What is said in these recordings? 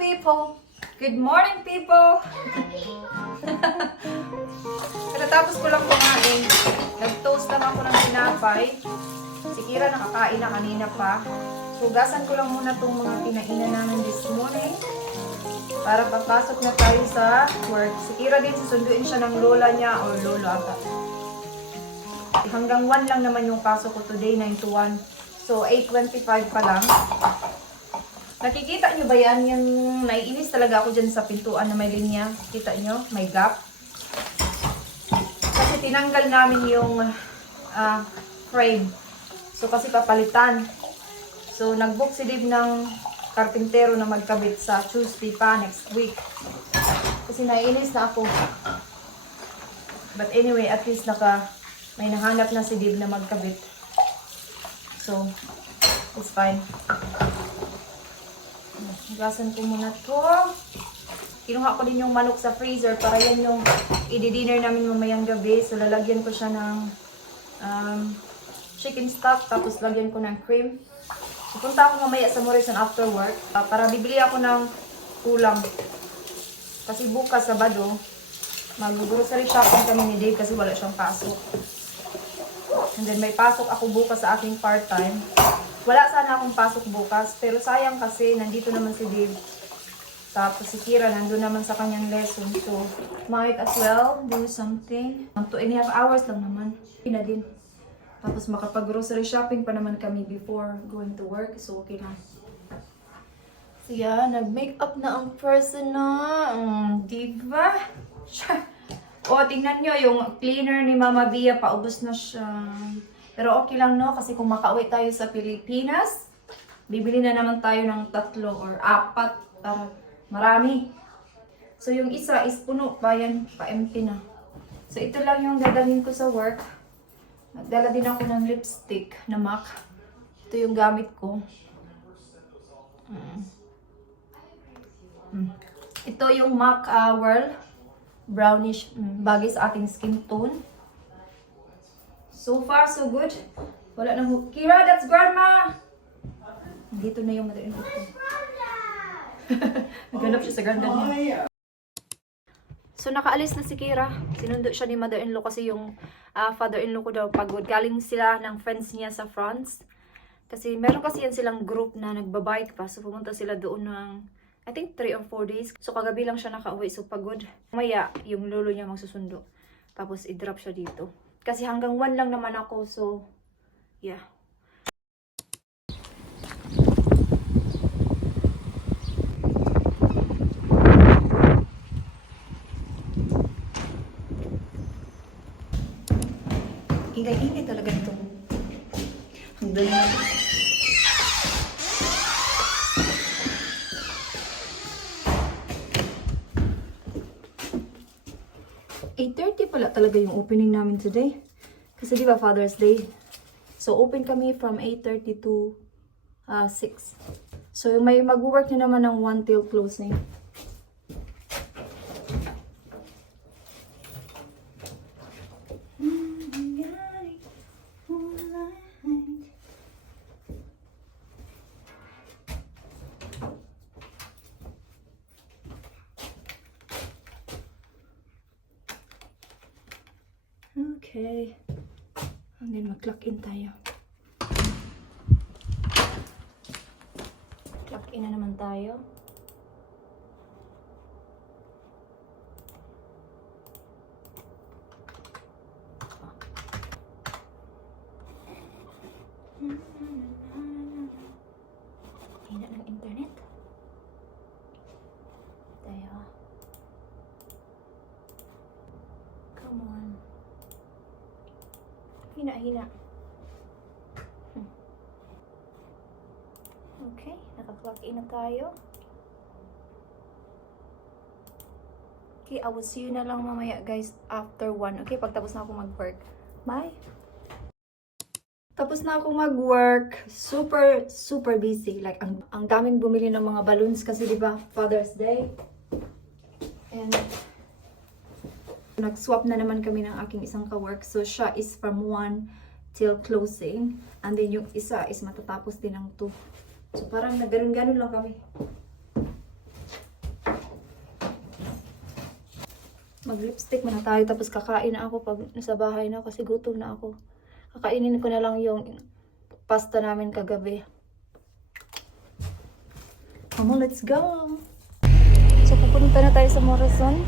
people! Good morning, people! Katapos ko lang kumain. Nag-toast lang ako ng tinapay. Si Kira nakakain na kanina pa. Hugasan ko lang muna itong mga kinainan namin this morning. Para papasok na tayo sa work. Si Kira din, susunduin siya ng lola niya or lolo ata. Hanggang 1 lang naman yung pasok ko today, 9 to 1. So, 8:25 pa lang. Nakikita nyo ba yan? Yung naiinis talaga ako dyan sa pintuan na may linya. Kita nyo? May gap. Kasi tinanggal namin yung frame. So, kasi papalitan. So, nag-book si Dave ng karpintero na magkabit sa Tuesday pa next week. Kasi naiinis na ako. But anyway, at least may nahanap na si Dave na magkabit. So, it's fine. Hugasan ko muna to. Kinuha ko din yung manok sa freezer para yan yung i-dinner namin mamayang gabi. So, lalagyan ko siya ng chicken stock. Tapos, lagyan ko ng cream. Pupunta ako mamaya sa Morrison after work para bibili ako ng ulam. Kasi bukas, Sabado, mag-grocery shopping kami ni Dave kasi wala siyang pasok. And then may pasok ako bukas sa aking part-time. Wala sana akong pasok bukas, pero sayang kasi nandito naman si Dave. Tapos si Kira nandun naman sa kanyang lesson. So, might as well do something. 2.5 hours lang naman. Pina din. Tapos makapag-grocery shopping pa naman kami before going to work. So, okay lang. So, yeah, nag-makeup na ang person na. Diba? O, tingnan nyo, yung cleaner ni Mama Via, paubos na siya. Pero okay lang, no? Kasi kung makauwi tayo sa Pilipinas, bibili na naman tayo ng 3 or 4 para marami. So, yung isa is puno pa yan, pa-empty na. So, ito lang yung dadalhin ko sa work. Nagdala din ako ng lipstick na MAC. Ito yung gamit ko. Ito yung MAC Whirl. Brownish, bagay sa ating skin tone. So far, so good. Wala na ho. Kira, that's grandma! Dito na yung mother-in-law ko. Naghanap siya sa ganda niya. So, nakaalis na si Kira. Sinundo siya ni mother-in-law kasi yung father-in-law ko daw pagod. Galing sila ng friends niya sa France. Kasi meron kasi yan silang group na nagbabike pa. So, pumunta sila doon ng, I think 3 or 4 days. So, kagabi lang siya nakauwi. So, pagod. Maya, yung lolo niya magsusundo. Tapos, i-drop siya dito. Kasi hanggang 1 lang naman ako. So, yeah. Ingay-ingay talaga ito. Ang dali na. 8:30 pala talaga yung opening namin today. Kasi di ba Father's Day? So open kami from 8:30 to 6. So may mag-work na naman ng 1 till closing. Okay. And then mag-clock in tayo. Clock in na naman tayo. Hina ng internet. Tayo. Come on. Hina. Okay, naka-clock in na tayo. Okay, I will see you na lang mamaya guys after 1. Okay, pagtapos na ako mag-work. Bye! Tapos na ako mag-work. Super busy. Like, ang daming bumili ng mga balloons kasi diba, Father's Day. And nag-swap na naman kami ng aking isang ka-work. So, siya is from 1 till closing. And then, yung isa is matatapos din ng 2. So, parang nagganon-ganon lang kami. Mag-lipstick muna tayo tapos kakain na ako pag nasa bahay na kasi gutom na ako. Kakainin ko na lang yung pasta namin kagabi. Come on, let's go! So, pupunta na tayo sa Morrison.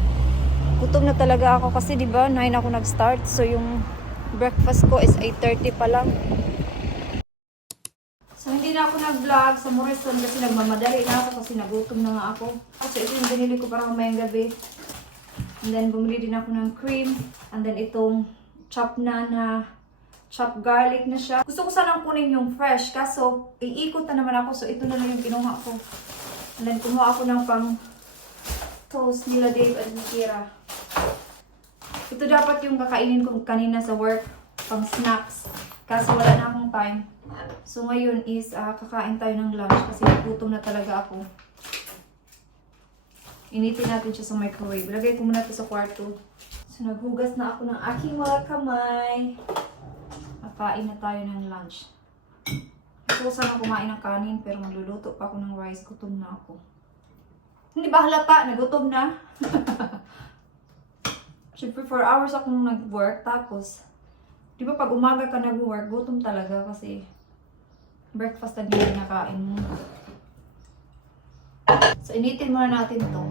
Gutom na talaga ako kasi diba 9 ako nag-start. So, yung breakfast ko is 8:30 pa lang. So, hindi na ako nag-vlog sa Morrison kasi nagmamadali na ako kasi nagutom na nga ako. Kasi ito yung binili ko para mamayang gabi. And then, bumili din ako ng cream. And then, itong chopped chopped garlic na siya. Gusto ko sanang kunin yung fresh. Kaso, iikot na naman ako. So, ito na lang yung kinuha ko. And then, kumuha ako ng pang toast nila Dave at ni Kira. Ito dapat yung kakainin ko kanina sa work. Pang snacks. Kaso, wala na akong time. So, ngayon is kakain tayo ng lunch kasi gutom na talaga ako. Initin natin siya sa microwave. Ilagay ko muna ito sa kwarto. So, naghugas na ako ng aking mga kamay. Kakain na tayo ng lunch. Gusto ko sana kumain ng kanin pero magluluto pa ako ng rice. Gutom na ako. Hindi ba halata? Nagutom na? Siyempre 4 hours akong nag-work. Tapos, di ba pag umaga ka nag-work, gutom talaga kasi breakfast na hindi nakain mo. So, initin muna natin to.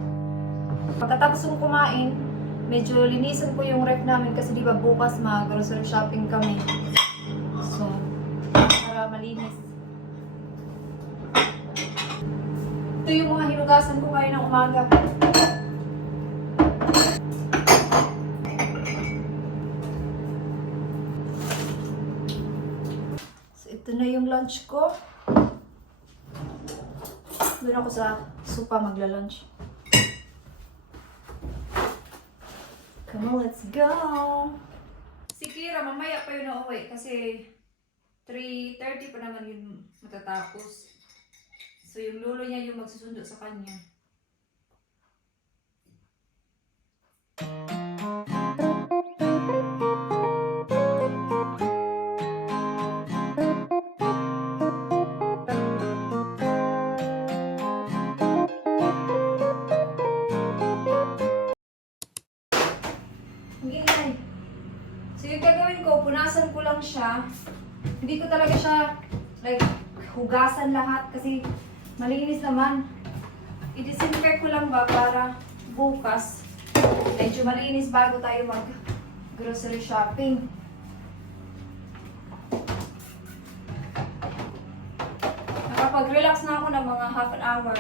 Pagkatapos kong kumain, medyo linisan ko yung ref namin kasi di ba bukas mag-grocery shopping kami. So, para malinis. Ito yung mga hinugasan ko ngayon ng umaga. So, ito na yung lunch ko. Doon ako sa sopa magla-lunch. Come on, let's go! Si Kira, mamaya pa yun nauwi kasi 3:30 pa naman yun matatapos. So, yung lolo niya yung magsusundo sa kanya. Ingay. So, yung gagawin ko, punasan ko lang siya. Hindi ko talaga siya, like, hugasan lahat kasi malinis naman. I-disinfect ko lang ba para bukas medyo malinis bago tayo mag-grocery shopping. Nakapag-relax na ako ng mga half an hour.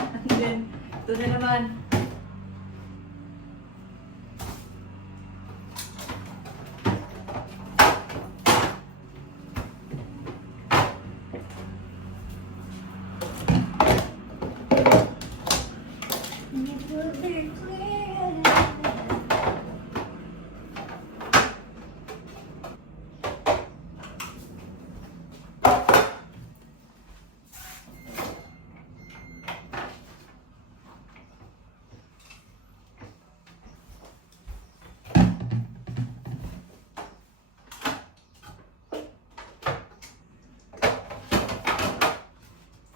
And then, ito na naman.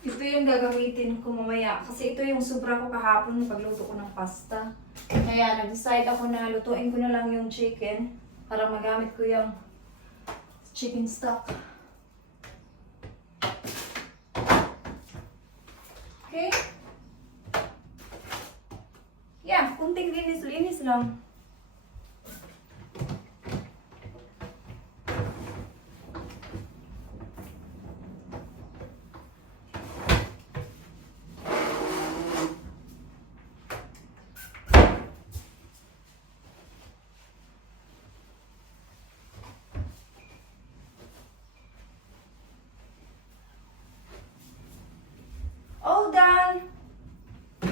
Ito yung gagamitin ko mamaya. Kasi ito yung sobra ko kahapon pagluto ko ng pasta. Kaya nag-decide ako na lutuin ko na lang yung chicken para magamit ko yung chicken stock. Okay? Yeah, kunting linis-linis lang. All done!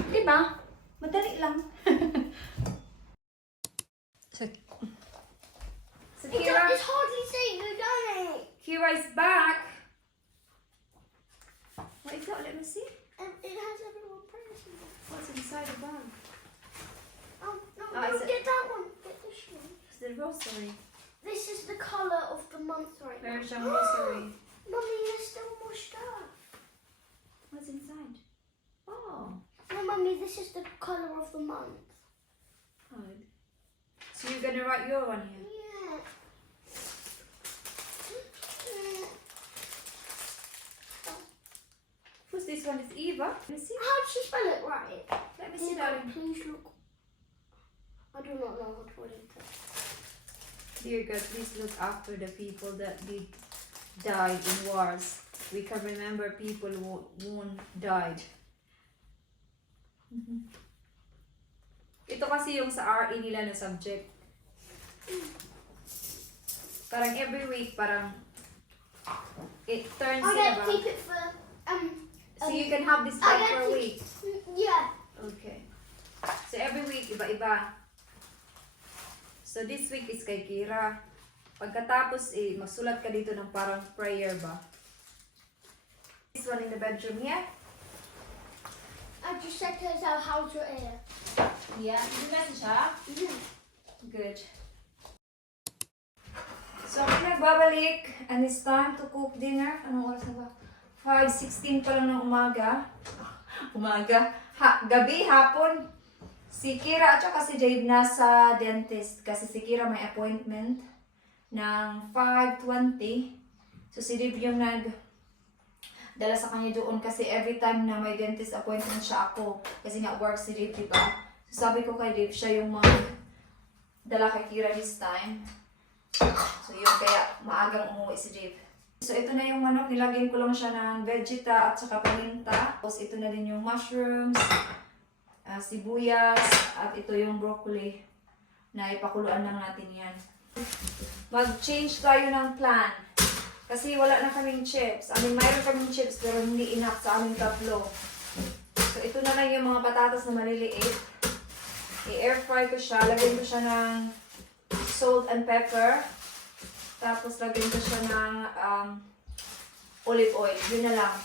Diba? Madali lang. So Kira, It's hard to say you've done it. Kira is back. What is that? Let me see. It has a little print in it. What's inside the bag? No, is it- get that one. Get this one. It's the rosary. This is the colour of the month right now. Persian rosary. Mummy, there's still more stuff. What's inside? Oh. No, Mummy, this is the colour of the month. God. So you're gonna write your one here. Yeah. Who's this one? Is Eva? Let me see. How do you spell it right? Let me see, darling. Please look. I do not know how to write it. Dear God, please look after the people that did die in wars. We can remember people who died. Ito kasi yung sa RE nila na subject. Parang every week, parang it turns I'm in gonna about. keep it for So you can have this I'm like gonna for a keep- week. Yeah. Okay. So every week, iba-iba. So this week is kay Kira. Pagkatapos, magsulat ka dito ng parang prayer ba? This one in the bedroom here. I just said to herself, how's your ear? Yeah, did you message her? Good. So, nagbabalik and it's time to cook dinner. Anong oras na ba? 5:16 pa lang ng umaga. Gabi, hapon. Si Kira at saka si Jade nasa dentist kasi si Kira may appointment ng 5:20. So si Dave yung dala sa kanya doon kasi every time na may dentist appointment siya ako kasi nga work si Dave, diba? So sabi ko kay Dave, siya yung dala kay Kira this time. So yun, kaya maagang umuwi si Dave. So ito na yung manok, nilagyan ko lang siya ng vegeta at saka paminta. Tapos ito na din yung mushrooms, sibuyas, at ito yung broccoli na ipakuluan lang natin yan. Mag-change tayo ng plan. Kasi wala na kaming chips. Mayroon kaming chips pero hindi enough sa aming tatlo. So ito na lang yung mga patatas na maliliit. I-air fry ko siya. Lagyan ko siya ng salt and pepper. Tapos lagyan ko siya ng olive oil. Yun na lang.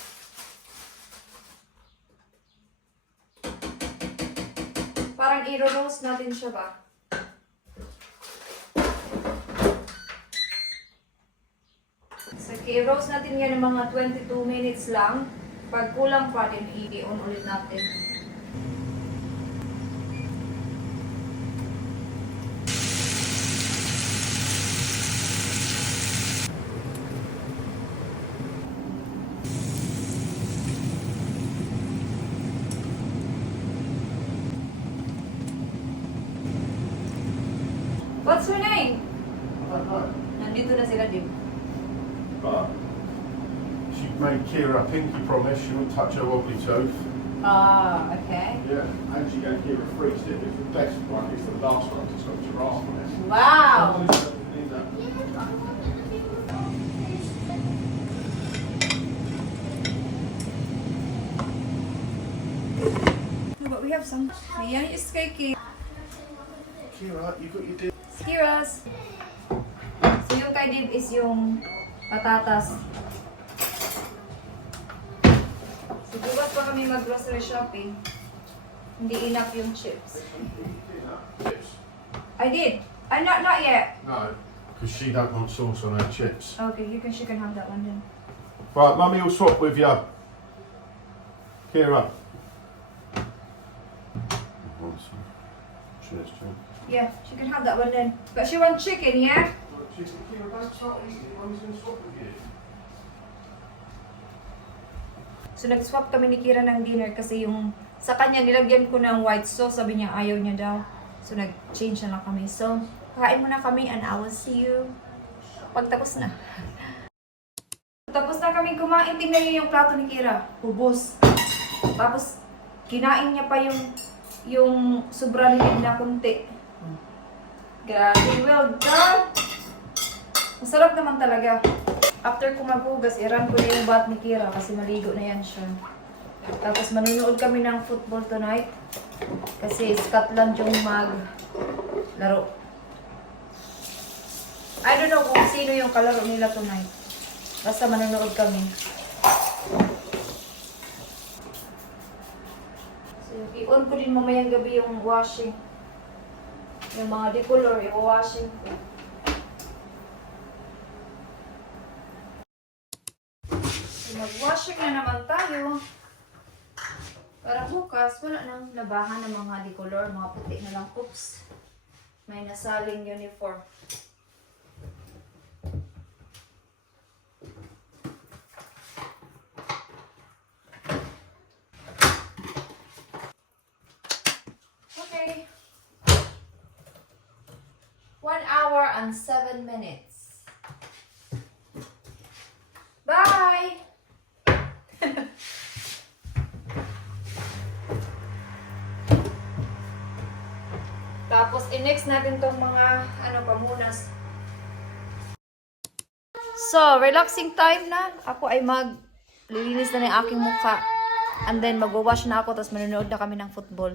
Parang i-roast natin siya ba? So, i-roast natin yan ng mga 22 minutes lang. Pag kulang pa din, i-on ulit natin. What's her name? Nandito na sila, Dim. But she made Kira a pinky promise she wouldn't touch her wobbly tooth. Ah, okay. Yeah, and she gave Kira a free stick. It's the best one, it's the last one, it's got giraffe on it. Wow! Yes, I wanted to be No, but we have some. Yan is kay Kira, you got your deal. Skiras. So yung kay Dib is yung patatas. So bukas pa kami mag-grocery shopping. Hindi enough yung chips. Chips? I did. Not yet. No, because she don't want sauce on her chips. Okay, she can have that one then. Right, Mummy will swap with you. Kira. Cheers, Jim. Yeah, she can have that one then. But she wants chicken, yeah? Kira, don't start eating. Mummy's going to swap with you. So nag-swap kami ni Kira ng dinner kasi yung sa kanya nilagyan ko ng white sauce, sabi niya ayaw niya daw. So nag-change na lang kami. So kain muna kami and I will see you pag tapos na. Tapos na kami kumain, tingnan niyo yung plato ni Kira. Hubos. Tapos kinain niya pa yung sobra lilig na kunti. Grabe, well done! Masarap naman talaga. After ko maghugas, i-run ko na yung bath ni Kira kasi maligo na yan siya. Tapos manunood kami ng football tonight kasi Scotland yung maglaro. I don't know kung sino yung kalaro nila tonight. Basta manunood kami. So, i-on ko din mamayang gabi yung washing. Yung mga decolor, i-washing ko. Mag-washing na naman tayo. Para bukas, wala nang labahan ng mga decolor, mga puti na lang. Oops. May nasaling uniform. Okay. 1 hour and 7 minutes. Bye! Tapos, i-next natin tong mga, pamunas. So, relaxing time na. Ako ay maglilinis na ng aking mukha. And then, magwawash na ako, tapos manonood na kami ng football.